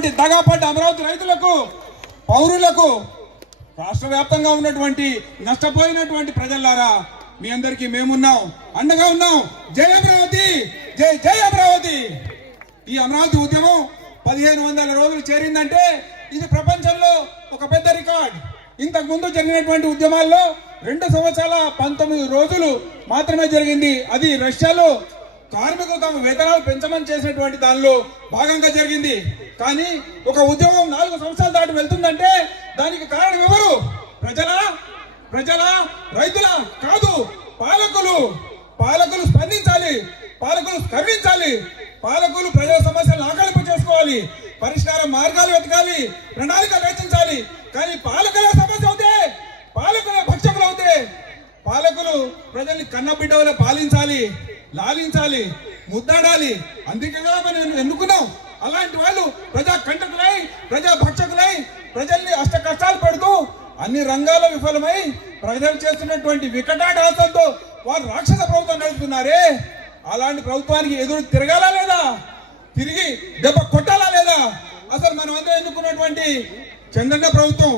ఉన్నటువంటి దగాపడ్డ అమరావతి రైతులకు పౌరులకు రాష్ట్ర వ్యాప్తంగా ఉన్నటువంటి నష్టపోయినటువంటి ప్రజలారా మీ అందరికీ మేమున్నాం అండగా ఉన్నాం. జై అమరావతి జై జై అమరావతి. ఈ అమరావతి ఉద్యమం పదిహేను వందల రోజులు చేరిందంటే ఇది ప్రపంచంలో ఒక పెద్ద రికార్డ్. ఇంతకు ముందు జరిగినటువంటి ఉద్యమాల్లో రెండు సంవత్సరాల పంతొమ్మిది రోజులు మాత్రమే జరిగింది. అది రష్యాలో కార్మికులు తమ వేతనాలు పెంచమని చేసినటువంటి దానిలో భాగంగా జరిగింది. కానీ ఒక ఉద్యోగం నాలుగు సంవత్సరాలు దాటి వెళ్తుందంటే దానికి కారణం ఎవరు? ప్రజల? ప్రజల? రైతుల? కాదు పాలకులు. పాలకులు స్పందించాలి. పాలకులు స్పందించాలి పాలకులు ప్రజల సమస్యలను ఆకలింపు చేసుకోవాలి. పరిష్కార మార్గాలు వెతకాలి. ప్రణాళిక రచించాలి. కానీ పాలకుల సమస్య అవుతే పాలకుల భక్షకులు అవుతే పాలకులు ప్రజల్ని కన్నబిడ్డవల పాలించాలి. లాలించాలి ముద్దాడాలి. అందుకే మనం ఎన్నుకున్నాం. అలాంటి వాళ్ళు ప్రజా కంటకులై ప్రజా భక్షకులై ప్రజల్ని అష్ట కష్టాలు పెడుతూ అన్ని రంగాల్లో విఫలమై ప్రజలు చేస్తున్నటువంటి వికటాటాసంతో వారు రాక్షస ప్రభుత్వం నడుపుతున్నారే. అలాంటి ప్రభుత్వానికి ఎదురు తిరగాలా లేదా? తిరిగి దెబ్బ కొట్టాలా లేదా? అసలు మనం అందరం ఎన్నుకున్నటువంటి చంద్రన్న ప్రభుత్వం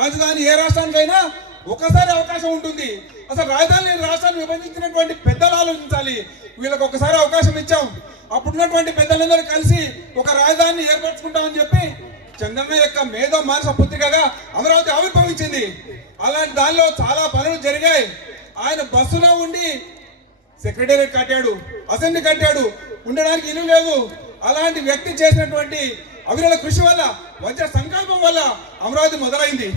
రాజధాని ఏ రాష్ట్రానికైనా ఒకసారి అవకాశం ఉంటుంది. అసలు రాజధాని రాష్ట్రాన్ని విభజించినటువంటి పెద్దలు ఆలోచించాలి. వీళ్ళకి ఒకసారి అవకాశం ఇచ్చాం. అప్పుడున్నటువంటి పెద్దలందరూ కలిసి ఒక రాజధానిని ఏర్పరచుకుంటామని చెప్పి చంద్రన్న యొక్క మేధో మానస పుత్రికగా అమరావతి ఆవిర్భవించింది. అలాంటి దానిలో చాలా పనులు జరిగాయి. ఆయన బస్సులో ఉండి సెక్రటేరియట్ కట్టాడు. అసెంబ్లీ కట్టాడు. ఉండడానికి ఇల్లు లేదు. అలాంటి వ్యక్తి చేసినటువంటి అవిరల కృషి వల్ల వజ్ర సంకల్పం వల్ల అమరావతి మొదలైంది.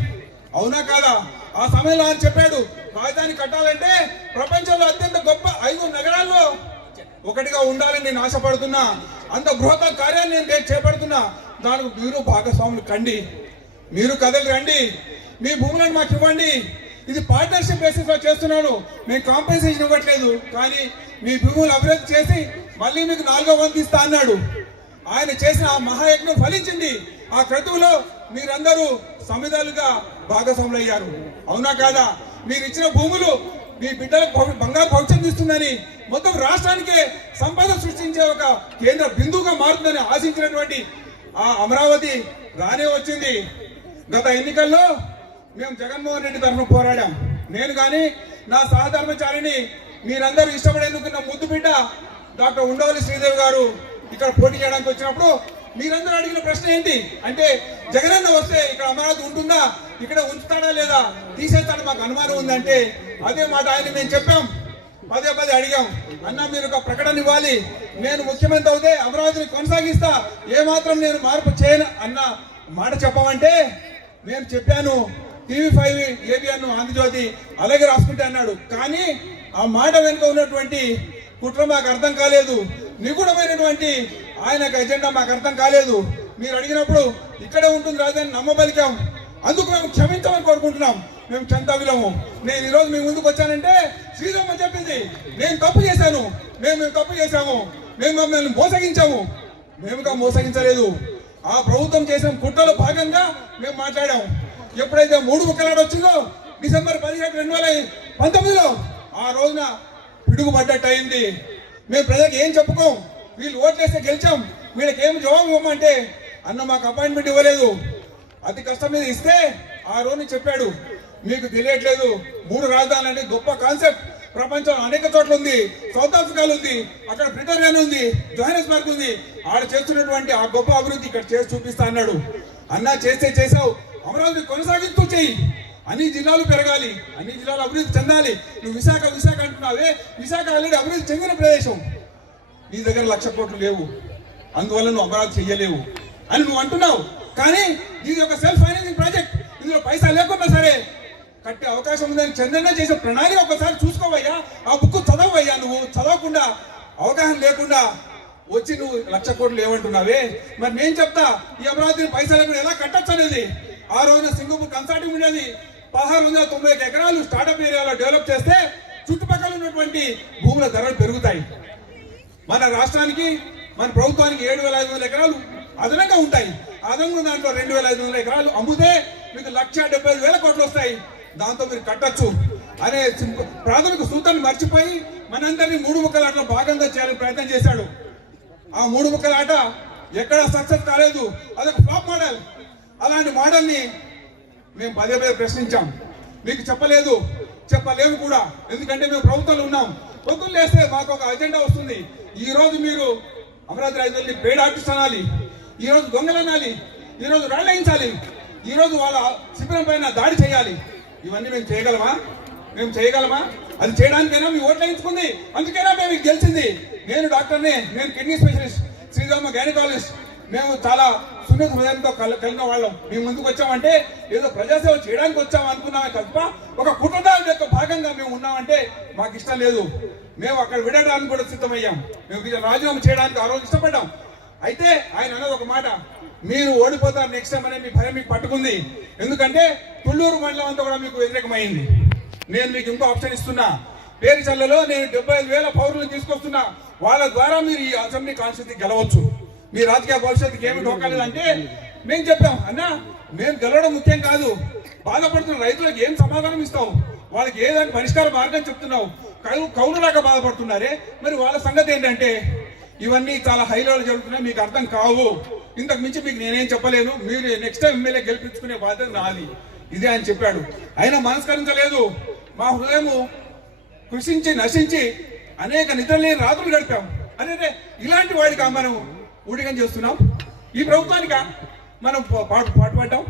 అవునా కాదా? ఆ సమయంలో ఆయన చెప్పాడు రాజధాని కట్టాలంటే ప్రపంచంలో అత్యంత గొప్ప ఐదు నగరాల్లో ఒకటిగా ఉండాలని నేను ఆశపడుతున్నా. అంత బృహత కార్యాన్ని నేను చేపడుతున్నా. దానికి మీరు భాగస్వాములు కండి. మీరు కథలు రండి. మీ భూములను మాకు ఇవ్వండి. ఇది పార్ట్నర్షిప్ బేసిస్లో చేస్తున్నాను. మేము కాంపెన్సేషన్ ఇవ్వట్లేదు. కానీ మీ భూములు అభివృద్ధి చేసి మళ్ళీ మీకు నాలుగో వంతు ఇస్తా అన్నాడు. ఆయన చేసిన ఆ మహాయజ్ఞం ఫలించింది. ఆ క్రతువులో మీరందరూ సమిధాలుగా భాగస్వాములు అయ్యారు అవునా కాదా? మీరు ఇచ్చిన భూములు మీ బిడ్డలకు బంగారు భవిష్యత్తు ఇస్తుందని మొత్తం రాష్ట్రానికే సంపద సృష్టించే ఒక కేంద్ర బిందువుగా మారుతుందని ఆశించినటువంటి ఆ అమరావతి రానే వచ్చింది. గత ఎన్నికల్లో మేము జగన్మోహన్ రెడ్డి తరఫున పోరాడాం. నేను కానీ నా సహధర్మచారిని మీరందరూ ఇష్టపడేందుకున్న ముద్దు బిడ్డ డాక్టర్ ఉండవల్లి శ్రీదేవి గారు ఇక్కడ పోటీ చేయడానికి వచ్చినప్పుడు మీరందరూ అడిగిన ప్రశ్న ఏంటి? అంటే జగనన్న వస్తే ఇక్కడ అమరావతి ఉంటుందా? ఇక్కడ ఉంచుతాడా లేదా? తీసేస్తాడా మాకు అనుమానం ఉందంటే అదే మాట ఆయన మేము చెప్పాం. పదే పదే అడిగాం. అన్న మీరు ఒక ప్రకటన ఇవ్వాలి. నేను ముఖ్యమంత్రి అవుతే అమరావతిని కొనసాగిస్తా. ఏ మాత్రం నేను మార్పు చేయను అన్న మాట చెప్పమంటే నేను చెప్పాను. టీవీ ఫైవ్ ఏబిఎన్ ఆంధ్రజ్యోతి అలాగే రాసుకుంటే అన్నాడు. కానీ ఆ మాట వెనుక ఉన్నటువంటి కుట్ర మాకు అర్థం కాలేదు. నిగూఢమైనటువంటి ఆయన ఎజెండా మాకు అర్థం కాలేదు. మీరు అడిగినప్పుడు ఇక్కడే ఉంటుంది రాజధాని నమ్మబలికాం. అందుకు మేము క్షమించమని కోరుకుంటున్నాం. మేము క్షంతవిలము నేను ఈరోజు మీ ముందుకు వచ్చానంటే శ్రీరామ చెప్పింది. నేను తప్పు చేశాను. మేము మేము తప్పు చేశాము. మేము మమ్మల్ని మోసగించాము. మేముగా మోసగించలేదు. ఆ ప్రభుత్వం చేసిన కుట్రలో భాగంగా మేము మాట్లాడాము ఎప్పుడైతే మూడు ముక్కలాడు వచ్చిందో డిసెంబర్ పదిహేడు రెండు వేల పంతొమ్మిదిలో ఆ రోజున పిడుగుపడ్డట్టు అయింది. మేము ప్రజలకు ఏం చెప్పుకోం? వీళ్ళు ఓట్లేస్తే గెలిచాం. వీళ్ళకి ఏం జవాబు ఇవ్వమంటే అన్న మాకు అపాయింట్మెంట్ ఇవ్వలేదు. అతి కష్టం మీద ఇస్తే ఆ రోజు చెప్పాడు. మీకు తెలియట్లేదు. మూడు రాజధానులు అంటే గొప్ప కాన్సెప్ట్. ప్రపంచం అనేక చోట్ల ఉంది. సౌత్ ఆఫ్రికాలో ఉంది. అక్కడ బ్రిటన్ ఉంది. జోహానస్బర్గ్ ఉంది. ఆడ చేస్తున్నటువంటి ఆ గొప్ప అభివృద్ధి ఇక్కడ చేసి చూపిస్తా అన్నాడు. అన్నా చేస్తే చేసావు. అమరావతి కొనసాగిస్తూ చెయ్యి. అన్ని జిల్లాలు పెరగాలి. అన్ని జిల్లాలు అభివృద్ధి చెందాలి. నువ్వు విశాఖ విశాఖ అంటున్నావే. విశాఖ ఆల్రెడీ అభివృద్ధి చెందిన ప్రదేశం. నీ దగ్గర లక్ష కోట్లు లేవు. అందువల్ల నువ్వు అమరావతి చెయ్యలేవు అని నువ్వు అంటున్నావు. కానీ ఇది ఒక సెల్ఫ్ ఫైనాన్సింగ్ ప్రాజెక్ట్ ఇందులో పైసా లేకుండా సరే కట్టే అవకాశం ఉందని చంద్రన్న చేసే ప్రణాళిక ఒకసారి చూసుకోవయ్యా. ఆ బుక్ చదవయ్యా నువ్వు. చదవకుండా అవగాహన లేకుండా వచ్చి నువ్వు లక్ష కోట్లు లేవంటున్నావే. మరి నేను చెప్తా ఈ అమరావతిని పైసలు లేకుండా ఎలా కట్టచ్చు అనేది? ఆ రోజున సింగపూర్ కన్సల్టింగ్ ఉండేది. పదహారు వందల తొంభై ఎకరాలు స్టార్టప్ ఏరియాలో డెవలప్ చేస్తే చుట్టుపక్కల ఉన్నటువంటి భూముల ధరలు పెరుగుతాయి. మన రాష్ట్రానికి మన ప్రభుత్వానికి ఏడు వేల ఐదు వందల ఎకరాలు అదనంగా ఉంటాయి. అదనంగా దాంట్లో రెండు వేల ఐదు వందల ఎకరాలు అమ్ముతే మీకు లక్ష డెబ్బై ఐదు వేల కోట్లు వస్తాయి. దాంతో మీరు కట్టొచ్చు అనే ప్రాథమిక సూత్రాన్ని మర్చిపోయి మనందరినీ మూడు ముక్కల ఆటలో భాగంగా చేయాలని ప్రయత్నం చేశాడు. ఆ మూడు ముక్కల ఆట ఎక్కడ సక్సెస్ కాలేదు. అదొక ఫ్లాప్ మోడల్. అలాంటి మోడల్ని మేము పదే పదే ప్రశ్నించాం. మీకు చెప్పలేదు చెప్పలేము కూడా. ఎందుకంటే మేము ప్రభుత్వంలో ఉన్నాం. పొద్దున్న లేస్తే మాకు ఒక అజెండా వస్తుంది. ఈ రోజు మీరు అమరావతి రైతుల్ని పేడ ఆర్టిస్ట్ అనాలి ఈ రోజు దొంగలు ఈ రోజు రాళ్ళయించాలి ఈ రోజు వాళ్ళ శిబిరం పైన దాడి చేయాలి. ఇవన్నీ మేము చేయగలమా? మేము చేయగలమా? అది చేయడానికైనా? మీ ఓట్లు వేయించుకుంది. అందుకైనా మేము గెలిచింది? నేను డాక్టర్ని నేను కిడ్నీ స్పెషలిస్ట్ శ్రీరామ గైనకాలజిస్ట్. మేము చాలా సున్నిత హృదయంతో కల కలిగిన వాళ్ళం. మీ ముందుకు వచ్చామంటే ఏదో ప్రజాసేవ చేయడానికి వచ్చాం అనుకున్నామే తప్ప ఒక కుటుంబం యొక్క భాగంగా మేము ఉన్నామంటే మాకు ఇష్టం లేదు. మేము అక్కడ విడడానికి కూడా సిద్ధమయ్యాం. మేము రాజీనామా చేయడానికి ఆ రోజు ఇష్టపడ్డాం. అయితే ఆయన అన్నది ఒక మాట మీరు ఓడిపోతారు నెక్స్ట్ టైం అనే మీ భయం మీకు పట్టుకుంది. ఎందుకంటే తుళ్ళూరు మండలం అంతా కూడా మీకు వ్యతిరేకమైంది. నేను మీకు ఇంకో ఆప్షన్ ఇస్తున్నా. పేరుచల్లలో నేను డెబ్బై ఐదు వేల పౌరులను తీసుకొస్తున్నా. వాళ్ళ ద్వారా మీరు ఈ అసెంబ్లీ కాన్స్టిట్యూన్సీ గెలవచ్చు. మీ రాజకీయ భవిష్యత్తుకి ఏమి టోకాలేదంటే మేము చెప్పాం అన్నా మేము గెలవడం ముఖ్యం కాదు. బాధపడుతున్న రైతులకు ఏం సమాధానం ఇస్తావు? వాళ్ళకి ఏదైనా పరిష్కార మార్గం చెప్తున్నావు? కౌలులాగా బాధపడుతున్నారే? మరి వాళ్ళ సంగతి ఏంటంటే ఇవన్నీ చాలా హైలోలు జరుగుతున్నాయి మీకు అర్థం కావు. ఇంతకు మించి మీకు నేనేం చెప్పలేను. మీరు నెక్స్ట్ టైం ఎమ్మెల్యే గెలిపించుకునే బాధ్యత నాది. ఇదే ఆయన చెప్పాడు. అయినా మనస్కరించలేదు. మా హృదయము కృషించి నశించి అనేక నిద్రలేని రాత్రులు గడిపాం అదే ఇలాంటి వాడికి మనం ఊడిగం చేస్తున్నాం. ఈ ప్రభుత్వానికి? మనం పా- పాటు పాటుపడ్డాం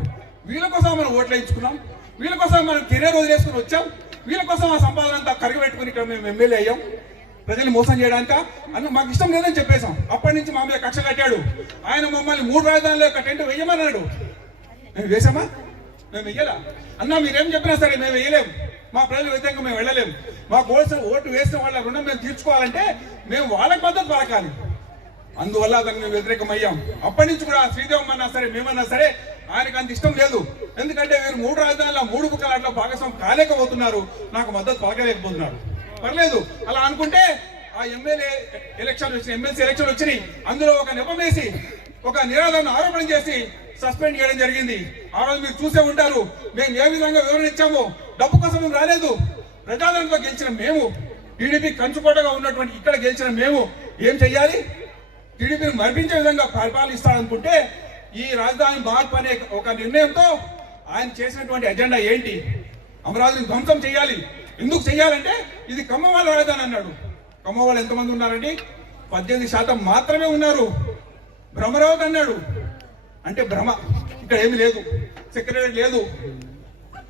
వీళ్ళ కోసం మనం ఓట్లు వేయించుకున్నాం. వీళ్ళ కోసం మనం కెరీర్ వదిలేసుకుని వచ్చాం. వీళ్ళ కోసం ఆ సంపాదన అంతా కరిగబెట్టుకుని ఇక్కడ మేము ఎమ్మెల్యే అయ్యాం. ప్రజల్ని మోసం చేయడానిక. అన్న మాకు ఇష్టం లేదని చెప్పేశాం. అప్పటి నుంచి మా మీద కక్ష కట్టాడు. ఆయన మమ్మల్ని మూడు రాజధానులు యొక్క టెంట్ వేయమన్నాడు మేము వేసామా మేము వెయ్యాలా? అన్న మీరేం చెప్పినా సరే మేము వేయలేము మా ప్రజలు వ్యతిరేకంగా మేము వెళ్ళలేము మా కోసం ఓటు వేసిన వాళ్ళ రుణం మేము తీర్చుకోవాలంటే మేము వాళ్ళకి మద్దతు పలకాలి. అందువల్ల అతను మేము వ్యతిరేకమయ్యాం. అప్పటి నుంచి కూడా శ్రీదేవమ్మన్నా సరే మేమన్నా సరే ఆయనకు అంత ఇష్టం లేదు. ఎందుకంటే వీరు మూడు రాజధానుల మూడు బుక్కలాట్లో భాగస్వామి కాలేకపోతున్నారు. నాకు మద్దతు పలకలేకపోతున్నారు. పర్లేదు. అలా అనుకుంటే ఆ ఎమ్మెల్యే ఎలక్షన్ వచ్చినాయి ఎమ్మెల్సీ ఎలక్షన్ వచ్చినాయి. అందులో ఒక నెపం వేసి ఒక నిరాధారణ ఆరోపణ చేసి సస్పెండ్ చేయడం జరిగింది. ఆ రోజు మీరు చూసే ఉంటారు. మేము ఏ విధంగా వివరణ ఇచ్చామో డబ్బు కోసం మేము రాలేదు. ప్రజాదరణలో గెలిచిన మేము టీడీపీ కంచుకోటగా ఉన్నటువంటి ఇక్కడ గెలిచిన మేము ఏం చెయ్యాలి? టీడీపీని మరిపించే విధంగా పరిపాలిస్తారనుకుంటే ఈ రాజధాని మార్పు అనే ఒక నిర్ణయంతో ఆయన చేసినటువంటి ఎజెండా ఏంటి? అమరావతిని ధ్వంసం చేయాలి. ఎందుకు చేయాలంటే ఇది ఖమ్మం వాళ్ళ రాజధాని అన్నాడు. ఖమ్మం వాళ్ళు ఎంతమంది ఉన్నారండి? పద్దెనిమిది శాతం మాత్రమే ఉన్నారు. భ్రమరావతి అన్నాడు. అంటే భ్రమ. ఇక్కడ ఏమీ లేదు. సెక్రటరీ లేదు.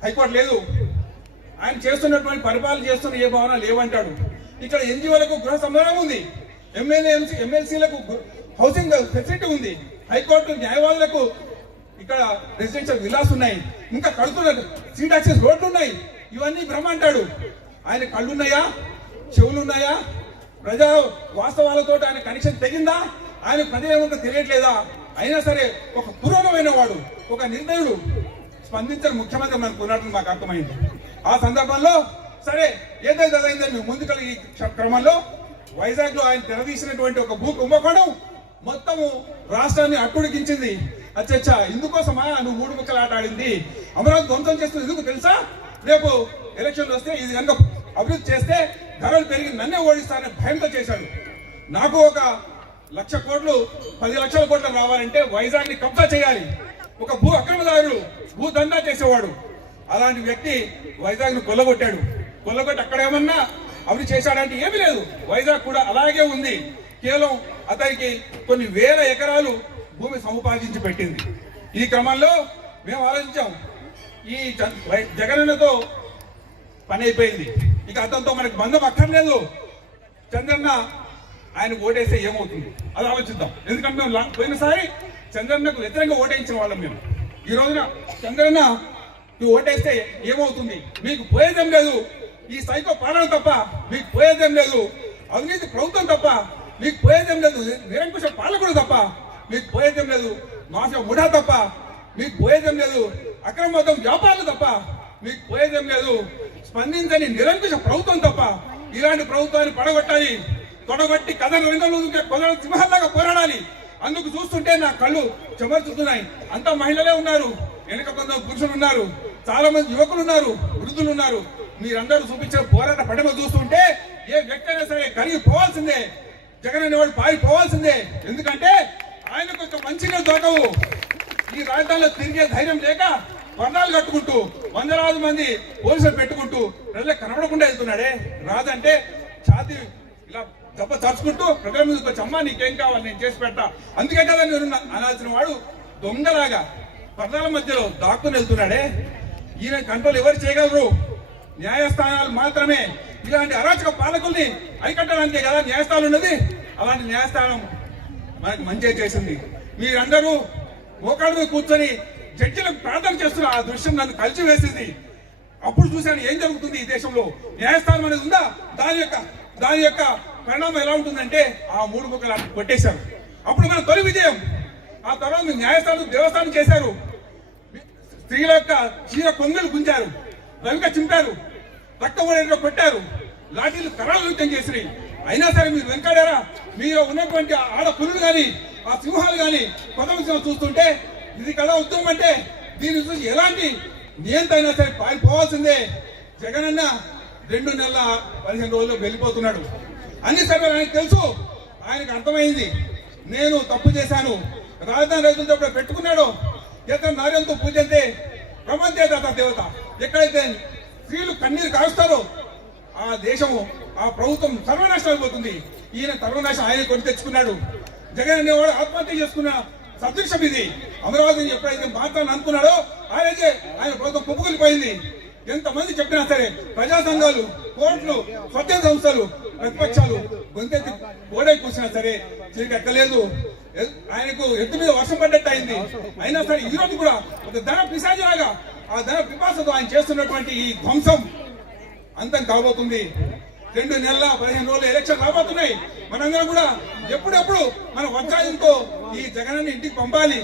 హైకోర్టు లేదు. ఆయన చేస్తున్నటువంటి పరిపాలన చేస్తున్న ఏ భావన లేవంటాడు. ఇక్కడ ఎన్జిఓలకు గృహ సంబంధం ఉంది. ఎమ్మెల్యే ఎమ్మెల్సీలకు హౌసింగ్ ఫెసిలిటీ ఉంది. హైకోర్టు న్యాయవాదులకు ఇక్కడ రెసిడెన్షియల్ విల్లాస్ ఉన్నాయి. ఇంకా కడుతున్నారు. సీట్ యాక్సెస్ రోడ్లు ఉన్నాయి. ఇవన్నీ భ్రమ అంటాడు. ఆయన కళ్ళున్నాయా? చెవులున్నాయా? ప్రజా వాస్తవాలతో ఆయన కనెక్షన్ తెగిందా? ఆయన ప్రజలు తెలియట్లేదా? అయినా సరే ఒక పురోగమైన వాడు ఒక నిర్ణయుడు స్పందించని ముఖ్యమంత్రి మనకు ఉన్నట్టు మాకు అర్థమైంది. ఆ సందర్భంలో సరే ఏదైతే అదైందో మేము ముందుకు ఈ క్రమంలో వైజాగ్లో ఆయన తెరదీసినటువంటి ఒక భూ కుంభకోణం మొత్తము రాష్ట్రాన్ని అట్టుడికించింది అచ్చచ్చా ఇందుకోసమా నువ్వు మూడు ముక్కలు ఆట ఆడింది? అమరావతి ధ్వంసం చేస్తుంది ఎందుకు తెలుసా? రేపు ఎలక్షన్లు వస్తే ఇది కనుక అభివృద్ధి చేస్తే ధరలు పెరిగి నన్నే ఓడిస్తానని భయంతో చేశాడు. నాకు ఒక లక్ష కోట్లు పది లక్షల కోట్లు రావాలంటే వైజాగ్ని కబ్జా చేయాలి. ఒక భూ అక్రమదారుడు భూ దందా చేసేవాడు. అలాంటి వ్యక్తి వైజాగ్ను కొల్లగొట్టాడు. కొల్లగొట్టి అక్కడ ఏమన్నా అభివృద్ధి చేశాడంటే ఏమీ లేదు. వైజాగ్ కూడా అలాగే ఉంది. కేవలం అతనికి కొన్ని వేల ఎకరాలు భూమి సముపార్జించి పెట్టింది. ఈ క్రమంలో మేము ఆలోచించాం ఈ జ- జగనన్నతో పని అయిపోయింది. ఇక అతనితో మనకు బంధం అక్కర్లేదు. చంద్రన్న ఆయన ఓటేస్తే ఏమవుతుంది? అది ఆలోచిద్దాం. ఎందుకంటే మేము పోయినసారి చంద్రన్నకు వ్యతిరేకంగా ఓటేయించిన వాళ్ళం మేము. ఈ రోజున చంద్రన్న నువ్వు ఓటేస్తే ఏమవుతుంది? మీకు పోయేదేం లేదు. ఈ సైకో పాలన తప్ప మీకు పోయేదేం లేదు. అవినీతి ప్రభుత్వం తప్ప మీకు పోయేదేం లేదు. నిరంకుశ పాలకుడు తప్ప. మీకు పోయేదేం లేదు. మాఫియా ముఠా తప్ప. మీకు పోయేదేం లేదు. అక్రమ మతం వ్యాపారాలు తప్ప. మీకు పోయేదేం లేదు. స్పందించని నిరంకుశ ప్రభుత్వం తప్ప. ఇలాంటి ప్రభుత్వాన్ని పడగొట్టాలి. తొడగొట్టి కథన రంగంలో దూకే కొదల పోరాడాలి. అందుకు చూస్తుంటే నా కళ్ళు చెమర్చుతున్నాయి అంతా మహిళలే ఉన్నారు. వెనుక కొందరు పురుషులు ఉన్నారు. చాలా మంది యువకులు ఉన్నారు. వృద్ధులు ఉన్నారు. మీరందరూ చూపించిన పోరాట పడమ చూస్తుంటే ఏ వ్యక్తి అయినా సరే కరిగి పోవాల్సిందే జగన్ అనేవాడు పారిపోవాల్సిందే. ఎందుకంటే ఆయనకు ఒక మంచిగా దొరకవు. ఈ రాజధానిలో తిరిగే ధైర్యం లేక వర్ణాలు కట్టుకుంటూ వందలాది మంది పోలీసులు పెట్టుకుంటూ ప్రజలకు కనబడకుండా వెళ్తున్నాడే. రాదంటే ఛాతి ఇలా దెబ్బ తరుచుకుంటూ ప్రజల మీదకి వచ్చి అమ్మా నీకేం కావాలి? నేను చేసి పెడతా. అందుకే కదా నేను అనాల్సిన వాడు దొంగలాగా పర్దాల మధ్యలో దాక్కుని వెళ్తున్నాడే. ఈయన కంట్రోల్ ఎవరు చేయగలరు? న్యాయస్థానాలు మాత్రమే. ఇలాంటి అరాచక పాలకుల్ని అరికట్టడానికే కదా న్యాయస్థానం ఉన్నది? అలాంటి న్యాయస్థానం మనకు మంచిగా చేసింది. మీరందరూ మోకాళ్ళ మీద కూర్చొని జడ్జిలకు ప్రార్థన చేస్తున్న ఆ దృశ్యం నన్ను కలిసి వేసింది. అప్పుడు చూశాను ఏం జరుగుతుంది ఈ దేశంలో? న్యాయస్థానం అనేది ఉందా? దాని యొక్క దాని యొక్క పరిణామం ఎలా ఉంటుందంటే ఆ మూడు ముక్కలు కొట్టేశారు. అప్పుడు మన తొలి విజయం. ఆ తర్వాత న్యాయస్థానం దేవస్థానం చేశారు. స్త్రీల యొక్క చీర కొంగలు గుంజారు. రవిక చింపారు. రక్త కొట్టారు. లాఠీలు కరాలు చేసినాయి అయినా సరే మీరు వెంకడారా మీరు ఉన్నటువంటి ఆ ఆడ పులులు కానీ ఆ సింహాలు కానీ కొత్త విషయం చూస్తుంటే ఇది కదా ఉద్యమం అంటే దీని చూసి ఎలాంటి నియంత సరే పారిపోవాల్సిందే. జగనన్న రెండు నెలల పదిహేను రోజుల్లో వెళ్ళిపోతున్నాడు. అన్ని సభ్యులు ఆయనకు తెలుసు. ఆయనకు అర్థమైంది. నేను తప్పు చేశాను. రాజధాని రైతులతో ఎప్పుడు పెట్టుకున్నాడు. ఎక్కడ నార్యంతో పూజ అంటే ప్రపంచే దాత దేవత. ఎక్కడైతే స్త్రీలు కన్నీరు కారుస్తారో ఆ దేశము ఆ ప్రభుత్వం సర్వనాశనం అయిపోతుంది. ఈయన సర్వనాశనం ఆయన కొని తెచ్చుకున్నాడు. జగన్ అనేవాడు ఆత్మహత్య చేసుకున్న సదృశ్యం ఇది. అమరావతిని ఎప్పుడైతే మాత్రాన్ని అనుకున్నాడో ఆయనకే ఆయన ప్రభుత్వం కుప్పకూలిపోయింది. ఎంతమంది చెప్పినా సరే ప్రజా సంఘాలు కోర్టులు స్వచ్ఛంద సంస్థలు ప్రతిపక్షాలు గొంతెత్తి ఓడై కూర్చున్నా సరే తిరిగి ఎక్కలేదు. ఆయనకు ఎత్తు మీద వర్షం పడ్డట్టు అయింది. అయినా సరే ఈ రోజు కూడా ఒక ధన పిశాచిలాగా ఆ ధన పిపాసతో ఆయన చేస్తున్నటువంటి ఈ ధ్వంసం అంతం కాబోతుంది. రెండు నెలల పదిహేను రోజులు ఎలక్షన్ రాబోతున్నాయి. మనందరం కూడా ఎప్పుడెప్పుడు మన వజ్రాయులతో ఈ జగనాన్ని ఇంటికి పంపాలి.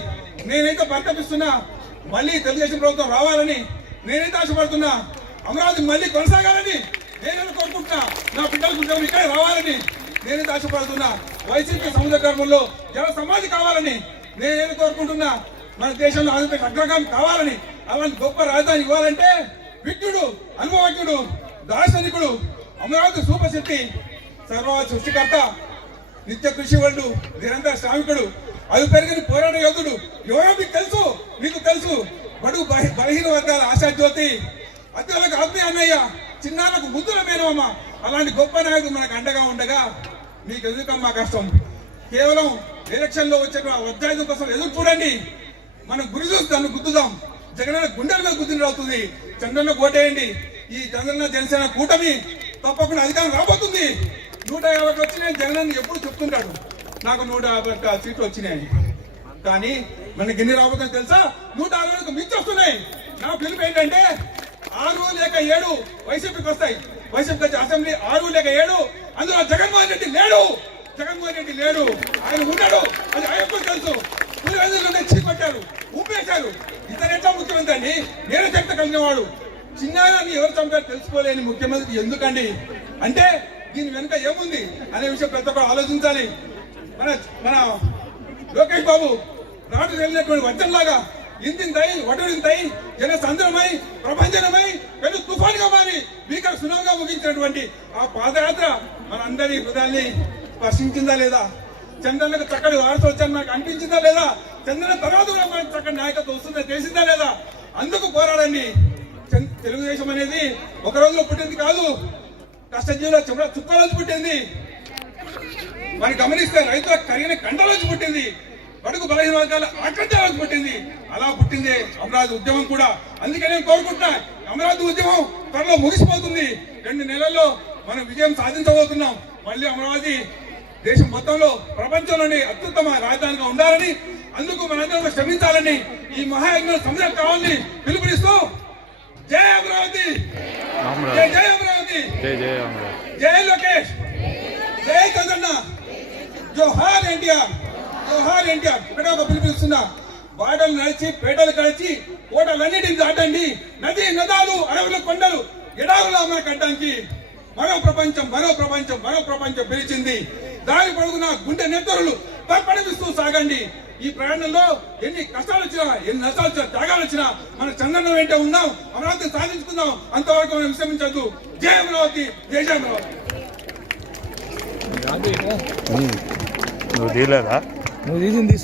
నేనైతే పరితపిస్తున్నా మళ్ళీ తెలుగుదేశం ప్రభుత్వం రావాలని నేనైతే ఆశపడుతున్నా అమరావతి మళ్ళీ కొనసాగాలని నేనైతే కోరుకుంటున్నా. నా బిడ్డల ఉద్యోగం ఇక్కడే రావాలని నేనైతే ఆశపడుతున్నా. వైసీపీ సముద్ర కర్మంలో జన సమాధి కావాలని నేనేది కోరుకుంటున్నా. మన దేశంలో ఆంధ్రప్రదేశ్ అగ్రగామి కావాలని అలాంటి గొప్ప రాజధాని ఇవ్వాలంటే విజ్ఞుడు అనుభవజ్ఞుడు దార్శనికుడు అమరావతి సూపశక్తి సర్వ సృష్టికర్త నిత్య కృషి వాళ్ళు నిరంతర శ్రామికుడు అది పెరిగిన పోరాట యోధుడు. ఎవరో మీకు తెలుసు మీకు తెలుసు. బడుగు బలహీన వర్గాల ఆశాజ్యోతి. అత్యలకు ఆత్మీయ అన్నయ్య చిన్నాలకు ముద్దుల మేనమ్మ. అలాంటి గొప్ప నాయకుడు మనకు అండగా ఉండగా మీకు ఎదుర్కమ్మా కష్టం? కేవలం ఎలక్షన్లో వచ్చిన వజ్రాయుధం కోసం ఎదురు చూడండి. మనం గురి చూసి దాన్ని గుద్దుదాం. జగనన్న గుండెల మీద గుద్దిన అవుతుంది చంద్రన్న ఓటేయండి ఈ చంద్రన్న జనసేన కూటమి తప్పకుండా అధికారం రాబోతుంది. నూట యాభై వచ్చినాయి జగనన్న ఎప్పుడు చెప్తుంటాడు. నాకు నూట యాభై ఒక్క సీట్లు వచ్చినాయి కానీ మనకి ఎన్ని రాబోతుందో తెలుసా? నూట అరవైకు మించి వస్తున్నాయి. నా పిలుపు ఏంటంటే ఆరు లేక ఏడు వైసీపీకి వస్తాయి. వైసీపీకి వచ్చే అసెంబ్లీ ఆరు లేక ఏడు. అందులో జగన్మోహన్ రెడ్డి లేడు. జగన్మోహన్ రెడ్డి లేడు. ఆయన ఉన్నాడు. అది ఆయనకు తెలుసు. పులివెందులోనే చీకొట్టారు ఊపేశారు. ఇతనెట్లా ముఖ్యమంత్రి అండి నేను కలిగిన వాడు. చిన్నారాన్ని ఎవరు చంపారు తెలుసుకోలేని ముఖ్యమంత్రి ఎందుకండి? అంటే దీని వెనుక ఏముంది అనే విషయం ప్రతి ఒక్కరు ఆలోచించాలి. మన మన లోకేష్ బాబు రాటు వెళ్ళినటువంటి వజ్రంలాగా ఇంతింతై వటుడింతై జన సంద్రమై ప్రపంచమై పెను తుఫాన్గా మారి భీకర సునాగా ముగించినటువంటి ఆ పాదయాత్ర మనందరి హృదయాన్ని స్పర్శించిందా లేదా? చంద్రన్నకు చక్కటి వారసు వచ్చాను. నాకు అనిపించిందా లేదా? చంద్రన్న తర్వాత కూడా మనకు చక్కటి నాయకత్వం వస్తుందా? తెలిసిందా లేదా? అందుకు పోరాడండి. తెలుగుదేశం అనేది ఒక రోజులో పుట్టింది కాదు. కష్టజీవుల చివర చుక్కలోంచి పుట్టింది. మరి గమనిస్తే రైతుల కరిగిన కంటలోంచి పుట్టింది. బడుగు బలహీన వర్గాల ఆకంఠలోంచి పుట్టింది. అలా పుట్టిందే అమరావతి ఉద్యమం కూడా. అందుకే నేను కోరుకుంటున్నా అమరావతి ఉద్యమం త్వరలో ముగిసిపోతుంది. రెండు నెలల్లో మనం విజయం సాధించబోతున్నాం. మళ్ళీ అమరావతి దేశం మొత్తంలో ప్రపంచంలోని అత్యుత్తమ రాజధానిగా ఉండాలని అందుకు మనందరం శ్రమించాలని ఈ మహాయజ్ఞం సమయం కావాలని పిలుపునిస్తూ జై అమరావతి! జై జై అమరావతి. జై లోకేష్! జై చంద్రన్న జోహార్ ఎన్టీఆర్! జోహార్ ఎన్టీఆర్! ఇక్కడ ఒక పిలిపిస్తున్నా బాటలు నడిచి పేటలు కలిసి కోటలన్నిటిని దాటండి. నది నదాలు అడవులు కొండలు ఎడారులు మనకు అడ్డానికి మరో ప్రపంచం మరో ప్రపంచం మరో ప్రపంచం పిలిచింది. దాని పొడుగున గుండె నెత్తరులు తర్పణిస్తూ సాగండి. ఈ ప్రయాణంలో ఎన్ని కష్టాలు వచ్చినా ఎన్ని నష్టాలు వచ్చినా త్యాగాలు వచ్చినా మన చంద్రన్న వెంట ఉన్నాం. అమరావతిని సాధించుకుందాం. అంతవరకు మనం విశ్రమించద్దు. జై అమరావతి జై జై అమరావతి. నువ్వు తీయలేదా? నువ్వు తీసింది